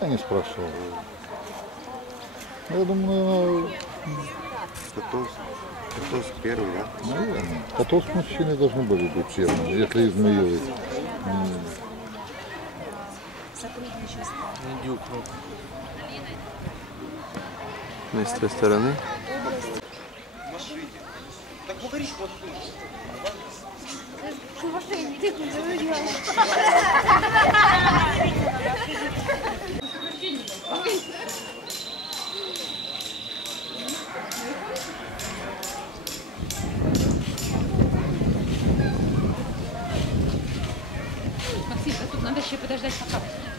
Я не спрашивал. Я думаю, Котовск. Котовск первый, да? наверное. Котовск мужчины должны были быть первыми, если Измаилы. Ну, з цієї сторони. Максим,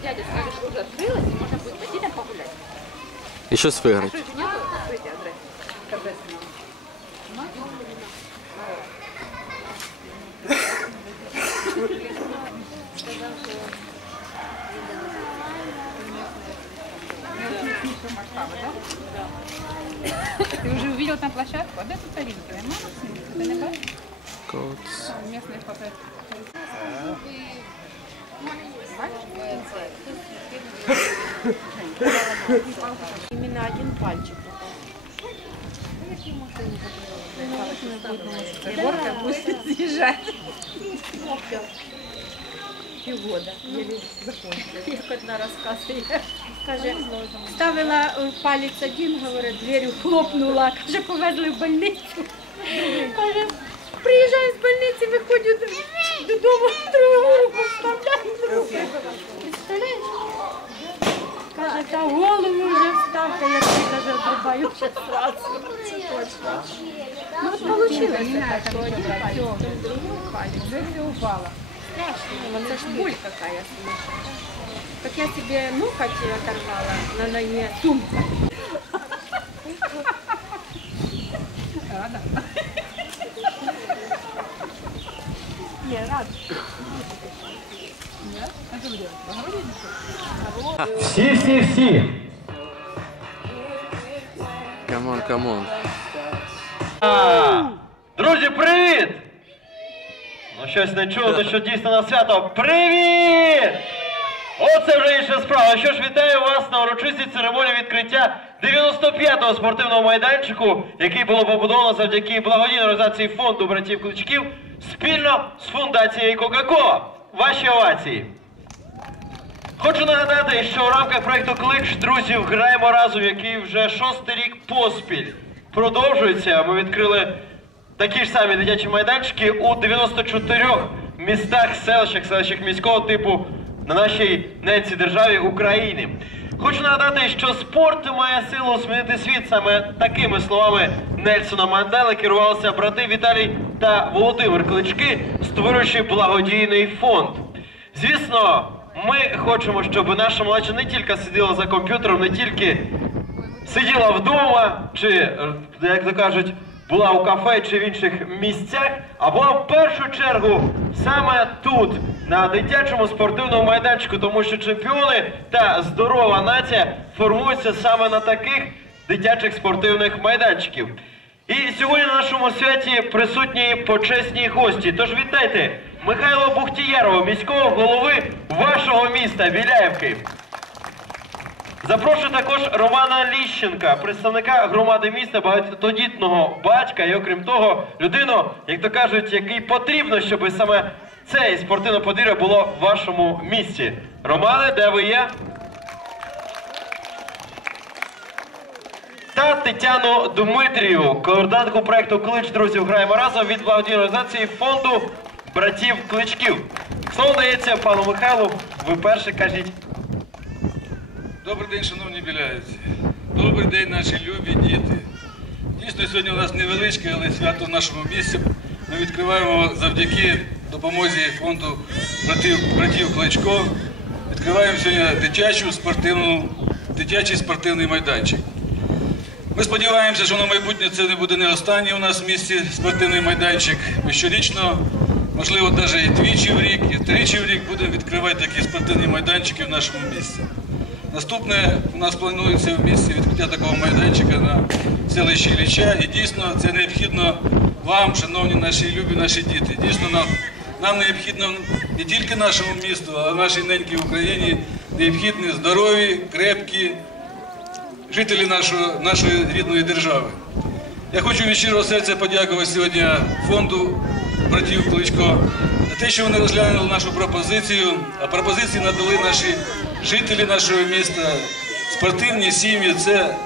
Дядя скажет, что уже открылось, и можно будет пойти там погулять. Что еще нету открытия, Андрей? Торжественного. Ты уже увидел там площадку? А где тут? Твоя мама? Коц. Местные фото. Именно один пальчик. Горка будет съезжать. Півгода. Як одна розказує. Каже, ставила е, палець один, говорить, дверю хлопнула. Каже, повезли в больницю. Каже, приїжджаю з больниці, виходжу додому, другу руку вставляю. Представляєш? Каже, та голову вже вставка, я тобі каже, обрубаю вже зразу. Це точно. Ну, от получилось так, що один палець, потім другий палець. Уже все упало. Страшно, это ж боль какая сумасшедшая. Как я себе ноготь оторвала на ноге, сумка. Всі, всі, всі. Камон, камон. Друзі, привіт! Ну щось не чув, що дійсно на свято. Привіт! Оце вже інша справа. Що ж, вітаю вас на урочистій церемонії відкриття 95-го спортивного майданчику, який було побудовано завдяки благодійній організації фонду братів Кличків спільно з фундацією Кока-Кола. Ваші овації. Хочу нагадати, що у рамках проєкту Клич друзів граємо разом, який вже шостий рік поспіль продовжується. Ми відкрили такі ж самі дитячі майданчики у 94 містах, селищах, селищах міського типу на нашій ненці державі України. Хочу нагадати, що спорт має силу змінити світ. Саме такими словами Нельсона Мандели керувалися брати Віталій та Володимир Клички, створюючи благодійний фонд. Звісно, ми хочемо, щоб наша молодь не тільки сиділа за комп'ютером, не тільки сиділа вдома, чи, як то кажуть, була у кафе чи в інших місцях, а була в першу чергу саме тут, на дитячому спортивному майданчику, тому що чемпіони та здорова нація формуються саме на таких дитячих спортивних майданчиків. І сьогодні на нашому святі присутні почесні гості. Тож вітайте Михайло Бухтієрова, міського голови вашого міста Біляєвки. Запрошую також Романа Ліщенка, представника громади міста, багатодітного батька, і окрім того, людину, як то кажуть, який потрібно, щоб саме це спортивне подвір'я було в вашому місті. Романе, де ви є? Та Тетяну Дмитрію, координатку проекту Клич друзів граємо разом від благодійної організації фонду братів Кличків. Слово дається пану Михайлу. Ви перший кажіть. Добрий день, шановні біляївці. Добрий день, наші любі діти. Дійсно, сьогодні у нас невеличке, але свято в нашому місті. Ми відкриваємо завдяки допомозі фонду братів, братів Кличко. Відкриваємо сьогодні дитячу спортивну, дитячий спортивний майданчик. Ми сподіваємося, що на майбутнє це не буде не останній у нас в місті спортивний майданчик. Ми щорічно, можливо, навіть і двічі в рік, і тричі в рік будемо відкривати такі спортивні майданчики в нашому місті. Наступне у нас планується в місті відкриття такого майданчика на селищі Ілліча. І дійсно це необхідно вам, шановні наші любі наші діти. Дійсно, нам, нам необхідно не тільки нашому місту, а нашій ненькій Україні необхідні здорові, крепкі жителі нашого, нашої рідної держави. Я хочу від щирого серця подякувати сьогодні фонду братів Кличко за те, що вони розглянули нашу пропозицію, а пропозиції надали наші жителі нашого міста, спортивні сім'ї. Це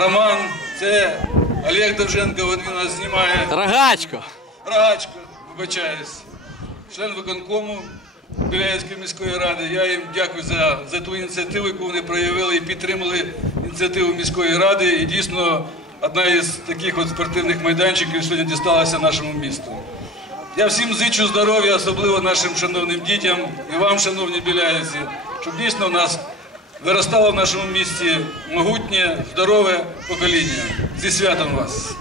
Роман, це Олег Довженко, він нас знімає. Рогачко! Рогачко, вибачаюсь, член виконкому Біляївської міської ради. Я їм дякую за, за ту ініціативу, яку вони проявили і підтримали ініціативу міської ради. І дійсно одна із таких от спортивних майданчиків сьогодні дісталася нашому місту. Я всім зичу здоров'я, особливо нашим шановним дітям і вам, шановні біляївці, щоб дійсно в нас виростало в нашому місті могутнє, здорове покоління. Зі святом вас!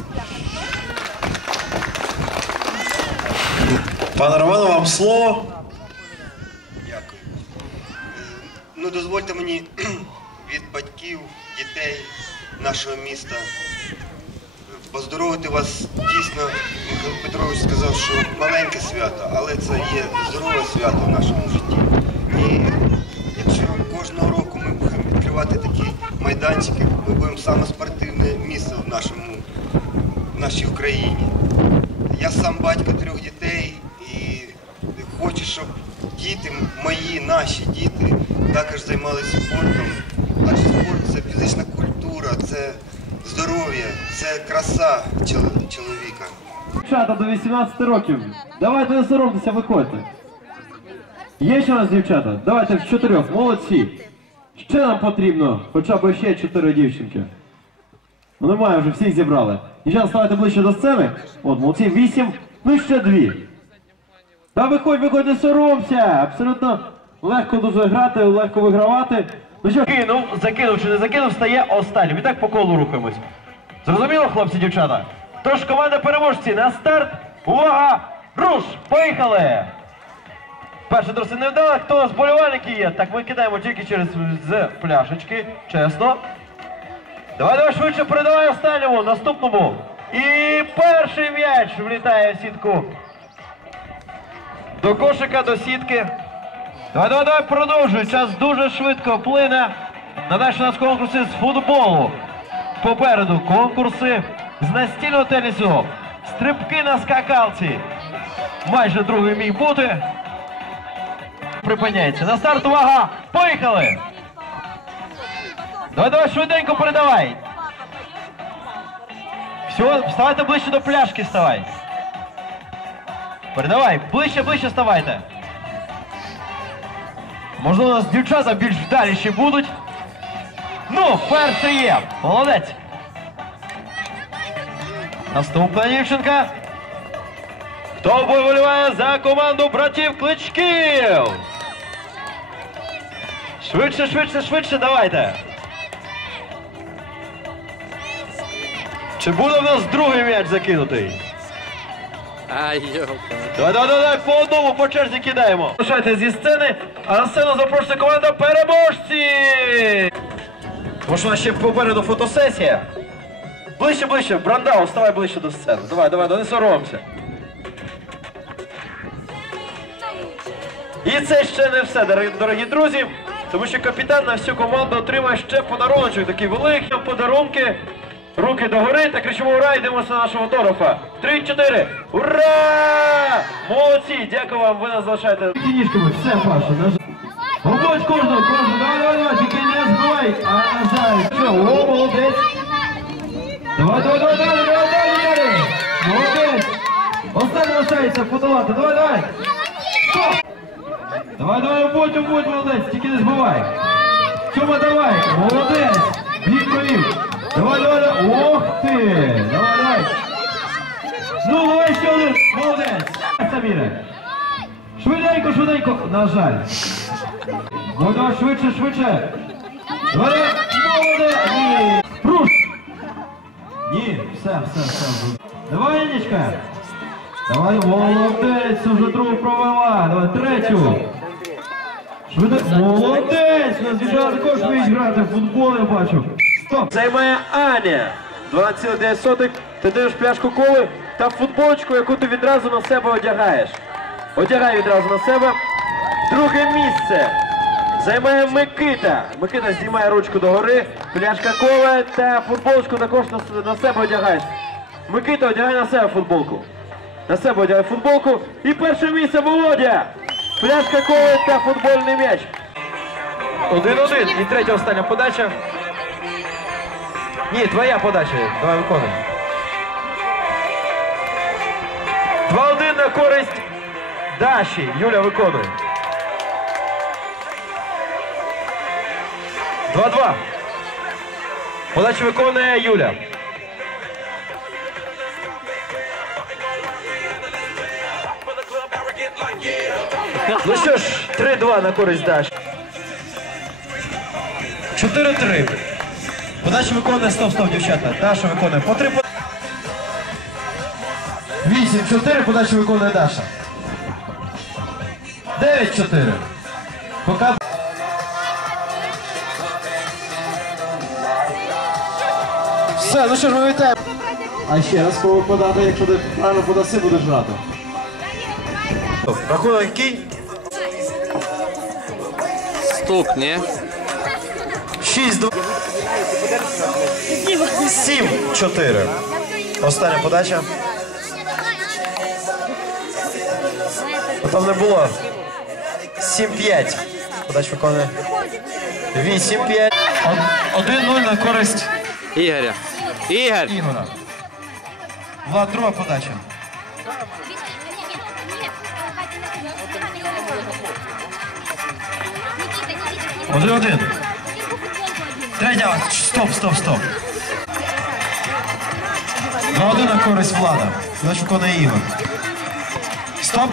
Пане Романе, вам слово. Дякую. Ну, дозвольте мені від батьків, дітей нашого міста поздоровити вас дійсно. Петрович сказав, що маленьке свято, але це є здорове свято в нашому житті. І якщо кожного року ми будемо відкривати такі майданчики, ми будемо саме спортивне місце в нашому в нашій Україні. Я сам батько трьох дітей і хочу, щоб діти, мої, наші діти також займалися спортом. Адже спорт це фізична культура, це здоров'я, це краса чол- чоловіка. Дівчата до 18 років. Давайте не соромтеся, виходьте. Є ще у нас дівчата? Давайте в чотирьох, молодці. Ще нам потрібно, хоча б ще чотири дівчинки. Ну немає, вже всіх зібрали. Дівчата, ставайте ближче до сцени. От, молодці, вісім, ну і ще дві. Та виходь, виходь, не соромся! Абсолютно легко дуже грати, легко вигравати. Ну що, кинув, закинув чи не закинув, стає останнім. І так по колу рухаємось. Зрозуміло, хлопці, дівчата? Тож команда переможці на старт. Увага! Руш! Поїхали! Перше троси не вдало, хто нас болівальники є? Так ми кидаємо тільки через з пляшечки, чесно. Давай, давай швидше передавай останньому, наступному. І перший м'яч влітає в сітку. До кошика, до сітки. Давай, давай, давай, продовжуй. Час дуже швидко плине. Надалі у нас конкурси з футболу. Попереду конкурси з настільного тенісу. Стрибки на скакалці. Майже другий міг бути. Припиняється. На старт, увага! Поїхали! Давай, давай, швиденько передавай. Все, вставайте ближче до пляшки, вставай. Передавай, ближче, ближче ставайте. Можливо, у нас дівчата більш вдаліші будуть. Ну, перший є. Молодець. Наступна дівчинка. Хто вболіває за команду братів Кличків? Швидше, швидше, швидше, давайте. Чи буде в нас другий м'яч закинутий? Ай. Давай, давай, давай, по одному по черзі кидаємо. Залишайте зі сцени, а на сцену запрошується команда переможці. Тому що у нас ще попереду фотосесія. Ближче, ближче, Брандау, вставай ближче до сцени. Давай, давай, да не соромся. І це ще не все, дорогі, друзі. Тому що капітан на всю команду отримає ще подарунок, такий великий подарунки. Руки догори та кричимо ура, йдемо на нашого фотографа. Три-чотири. Ура! Молодці! Дякую вам, ви нас залишаєте. Ніжками, все, Паша. Говорить кожного, кожного. Давай, давай, давай, тільки не збивай. А назад. Що, о, молодець. Давай, давай, давай, давай, давай, давай, давай. Молодець. Останній лишається подолати. Давай, давай. Стоп. Давай, давай, будь, будь, молодець, тільки не збивай. Тьома, давай, молодець. Відповів. Давай, давай, давай. Ох ти. Давай, давай. Ну, давай ще один. Молодець. Саміре. Швиденько, швиденько. На жаль. Ну, давай, швидше, швидше. Давай, давай. Молодець. Руш. Ні, все, все, все. Давай, Анічка. Давай, молодець, вже другу провела. Давай, третю. Швидко. Молодець! Нас дівчата також вміють грати в футбол, я бачу. Стоп! Займає Аня. 12,9. Ти даєш пляшку коли та футболочку, яку ти відразу на себе одягаєш. Одягає відразу на себе. Друге місце займає Микита. Микита знімає ручку догори, пляшка кола та футболочку також на, себе одягає. Микита одягає на себе футболку. На себе одягає футболку. І перше місце Володя. Пляшка коли та футбольний м'яч. Один-один. І третя остання подача. Ні, твоя подача. Давай виконуй. 2-1 на користь Даші. Юля виконує. 2-2. Подачу виконує Юля. Ну що ж, 3-2 на користь Даші. 4-3. Подачу виконує стоп, стоп, дівчата. Даша виконує. По 3 8-4 подачу виконує Даша. 9-4. Поки... Все, ну що ж, ми вітаємо. А ще раз кого подати, якщо ти правильно подаси, будеш рада. Рахунок який? Стук, ні? 6 2 7 4 Остання подача. Ну, Там не було. 7-5. Подач виконує. 8-5. 1-0 на користь Ігоря. Ігор! Ігора. Влад, друга подача. Один-один. Третя. Стоп, стоп, стоп. 2-1 на користь влада. Подач виконує Ігор. Стоп.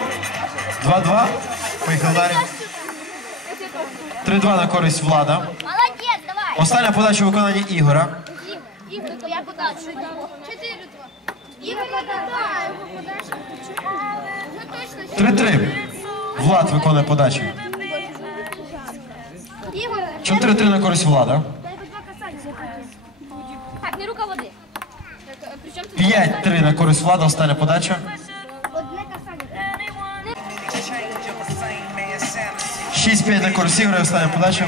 2-2. Поїхали далі. 3-2 на користь влада. Молодец, давай. Остання подача виконання Ігора. 3-3. Влад виконує подачу. Игорь, 4-3 на користь влада. Так, не руководи. Причем 5-3 на користь влада. Остання подача. одне касання. 6-5 на користь Ігоря. Остання подача.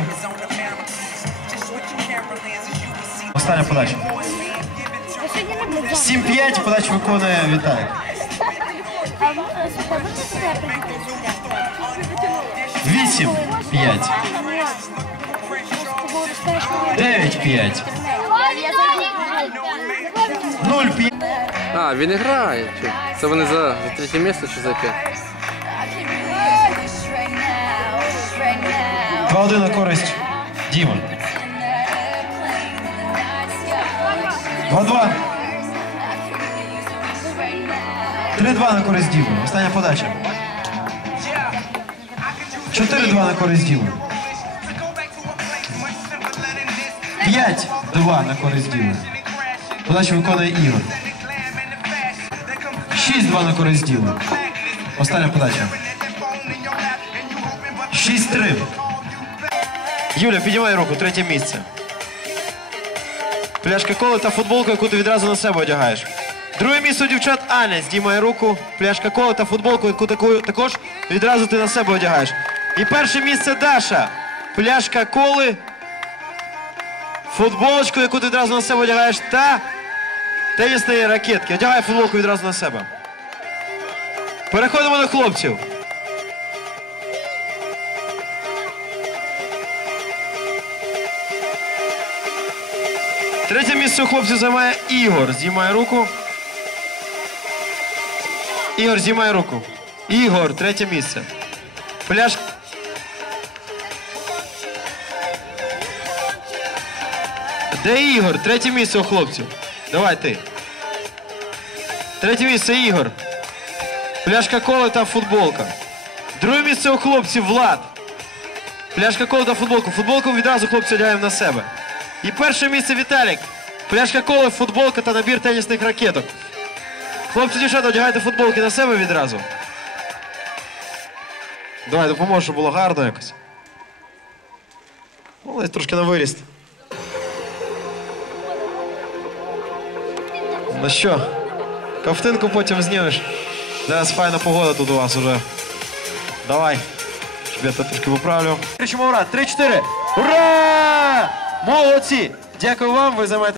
Остання подача. 7-5 подачу виконує Віталік. 8-5. 9-5. 0-5. А, він і грає. Це вони за, за третє місце чи за яке? 2-1 на користь Діма. 2-2. 3-2 на користь Діми. Остання подача. 4-2 на користь Діми. 5-2 на користь Діми. Подачу виконує Ігор. 6-2 на користь Діми. Остання подача. 6-3. Юля, підіймай руку, третє місце. Пляшка коли та футболка, яку ти відразу на себе одягаєш. Місце дівчат Аня здіймає руку. Пляшка коли та футболку, яку таку, також відразу ти на себе одягаєш. І перше місце Даша. Пляшка коли, футболочку, яку ти відразу на себе одягаєш, та тенісної ракетки. Одягай футболку відразу на себе. Переходимо до хлопців. Третє місце у хлопців займає Ігор. Знімає руку. Ігор, знімає руку. Ігор, третє місце. Пляшка. Де Ігор? Третє місце у хлопців. Давай ти. Третє місце Ігор. Пляшка коли та футболка. Друге місце у хлопців Влад. Пляшка коли та футболку. Футболку відразу хлопці одягаємо на себе. І перше місце Віталік. Пляшка коли, футболка та набір тенісних ракеток. Хлопці, дівчата, одягайте футболки на себе відразу. Давай, допоможу, щоб було гарно якось. Молодець трошки на виріст. Ну що, ковтинку потім знімеш. Зараз файна погода тут у вас уже. Давай. Щоб я то трішки поправлю. Кричимо ура! Три-чотири! Ура! Молодці! Дякую вам, ви займаєте.